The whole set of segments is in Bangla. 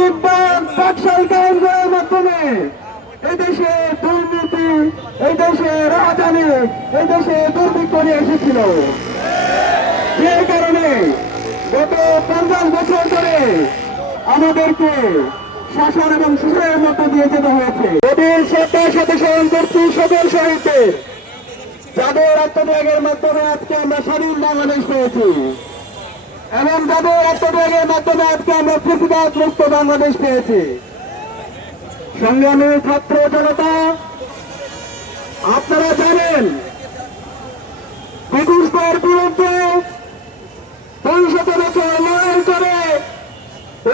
মুজিববাদ বাকশাল কায়েম করার মাধ্যমে এই দেশে দুর্নীতি, এই দেশে রাজধানী, এই দেশে দুর্ভিক্ষ নিয়ে এসেছিল। যে কারণে গত 50 বছর ধরে আমাদেরকে শাসন এবং শোষণের মধ্য দিয়ে যেতে হয়েছে। গভীর শ্রদ্ধার সাথে স্মরণ করছি সকল শহীদদের, যাদের আত্মত্যাগের মাধ্যমে আজকে আমরা স্বাধীন বাংলাদেশ পেয়েছি এবং যাদের আত্মত্যাগের মাধ্যমে আজকে আমরা ফ্যাসিবাদ মুক্ত বাংলাদেশ পেয়েছি। সংগ্রামী ছাত্র জনতা, আপনারা জানেন ব্রিটিশদের বিরুদ্ধে 200 বছর লড়াই করে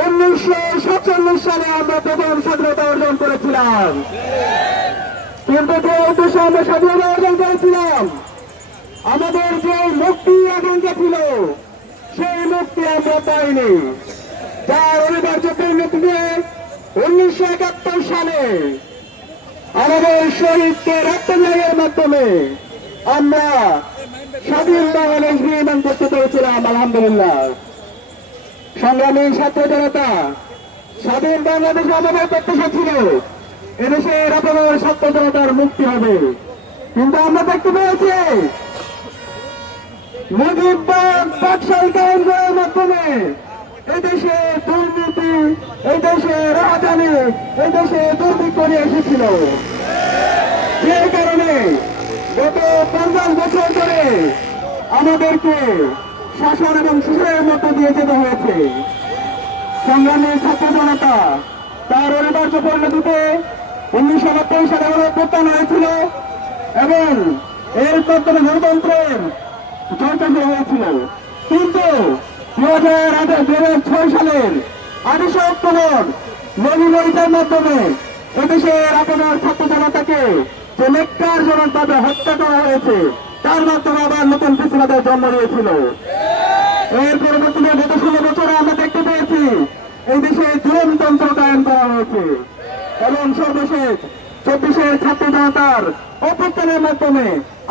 1947 সালে আমরা প্রথম স্বাধীনতা অর্জন করেছিলাম। কিন্তু যে উদ্দেশ্যে আমরা স্বাধীনতা অর্জন করেছিলাম, আমাদের যে মুক্তি আকাঙ্ক্ষা ছিল সেই মুক্তি আমরা পাইনি, যার অনিবার্য পরিণতিতে 1971 সালে আমাদের শহীদদের রক্তত্যাগের মাধ্যমে আমরা স্বাধীন বাংলাদেশ নির্মাণ করতে পেরেছিলাম। আলহামদুলিল্লাহ। সংগ্রামী ছাত্র জনতা, স্বাধীন বাংলাদেশে আমাদের প্রত্যাশা ছিল এদেশের আপনার ছাত্র জনতার মুক্তি হবে, কিন্তু আমরা দেখতে পেয়েছি মুজিববাদ বাকশাল কায়েম করার মাধ্যমে এই দেশে দুর্নীতি, এই দেশে রাজধানী, এই দেশে দুর্ভিক্ষ নিয়ে এসেছিল। যে কারণে গত 50 বছর ধরে আমাদেরকে শাসন এবং শোষণের মধ্য দিয়ে যেতে হয়েছে। সংগ্রামী ছাত্র জনতা, তার অনিবার্য পরিণতিতে 1990 সালে প্রত্যান হয়েছিল এবং এর মাধ্যমে গণতন্ত্রের চর্চা শুরু হয়েছিল। কিন্তু 2006 সালের 28 অক্টোবর নবীনতার মাধ্যমে এদেশের আপনার ছাত্র জনতাকে যে নেককারজনকভাবে হত্যা করা হয়েছে, তার মাধ্যমে আবার নতুন ফেসিবাদের জন্ম নিয়েছিল। এর পরবর্তীতে গত 16 বছরে আমরা দেখতে পেয়েছি এই দেশে জুলুমতন্ত্র কায়েম করা হয়েছে এবং সর্বশেষ 24-এর ছাত্র জনতার অভ্যুত্থানের মাধ্যমে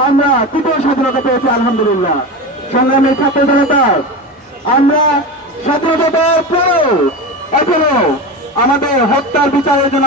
আমরা তৃতীয় স্বাধীনতা পেয়েছি। আলহামদুলিল্লাহ। সংগ্রামী ছাত্র জনতা, আমরা স্বাধীনতার পরেও এখনো আমাদের হত্যার বিচারের জন্য